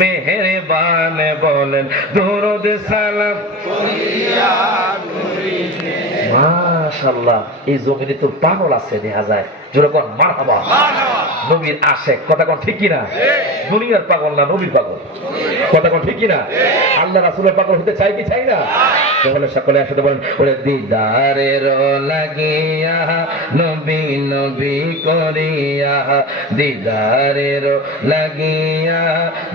মেহেরবান বলেন দরুদ সালাম মাশাআল্লাহ। এই জমিনে তো পাগল আছে দেখা যায়, জোরে কোন মারহাবা। নবীর আশেক, কথা কোন ঠিক কিনা? দুনিয়ার পাগল না, নবীর পাগল, কথা কোন ঠিক কিনা? আল্লাহ রাসূলের পাগল হতে চাই কি চাই না? তাহলে সকলে একসাথে বলেন, ওরে দিদারের লাগিয়া নবী নবী করিয়া, দিদারের লাগিয়া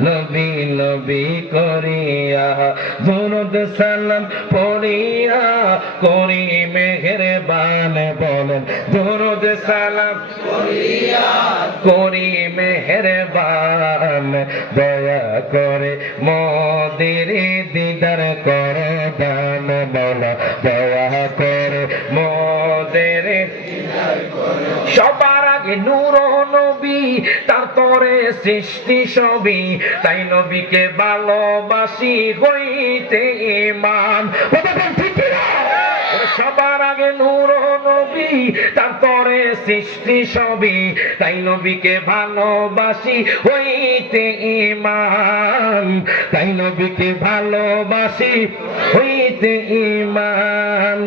নবী নবী করিয়া, দরুদ সালাম পড়িয়া করি মেহেরবান বলেন দরুদ সালাম পড়িয়া করি মেহেরবান, দয়া করে মোদের দিদার করো দান মওলা, দয়া করে মোদের দিদার করো। সবার আগে নূর নবী, তারপরে সৃষ্টি সবই, তাই নবীকে ভালোবাসি হইতে ঈমান। সবার আগে নূর নবী, তারপরে সৃষ্টি সবই, তাই নবীকে ভালোবাসি হইতে ঈমান, তাই নবীকে ভালোবাসি হইতে ঈমান।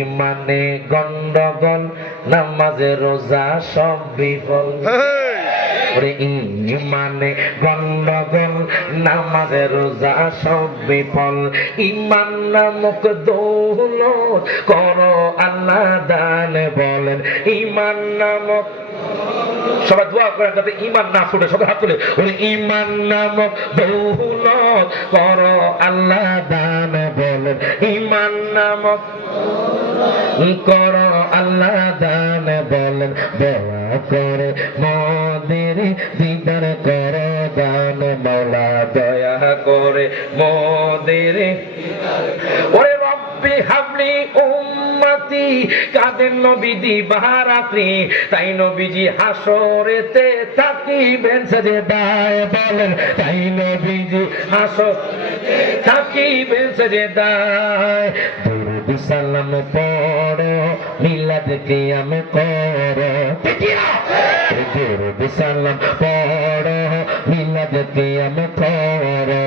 ঈমানে গন্ডগোল, নামাজে রোজা সব বিফল। ঈমানে গন্ডগোল, নামাজে রোজা সব বিফল। ঈমান নামক দৌলত করো আল্লাহ দান বলেন, ঈমান নামক, সবাই দোয়া করেন যাতে ঈমান না ছুটে, সবাই হাত তুলে বলে ঈমান নামক দৌলত করো আল্লাহ দান বলেন, ঈমান নামক করো আল্লাহ দান বলেন, দয়া করে মোদের দিদার করো দান মওলা, দয়া করে মোদের। ওরে রব্বি হাবলি উম্মতি, কাদের নবী দিবারাত্রি, তাই নবীজি হাসরেতে থাকিবেন সাজদায় বলেন, তাই নবীজি হাসরেতে থাকিবেন সাজদায়। দরুদ সালাম পড়ো মিলাদ কিয়াম করো, দরুদ সালাম পড়ো মিলাদ কিয়াম করো,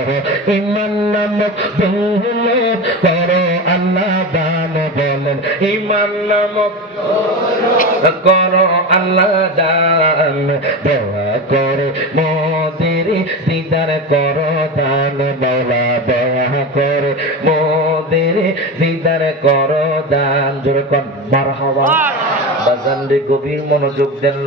ঈমান নামক দৌলত করো আল্লাহ দান বলেন, ঈমান নামক করো আল্লাহ দান, দয়া করে মোদের দিদার করো দান মওলা, দয়া করে মোদের দিদার করো দান। জোরে কোন মারহাবা। বাজান রে গভীর মনোযোগ দেন।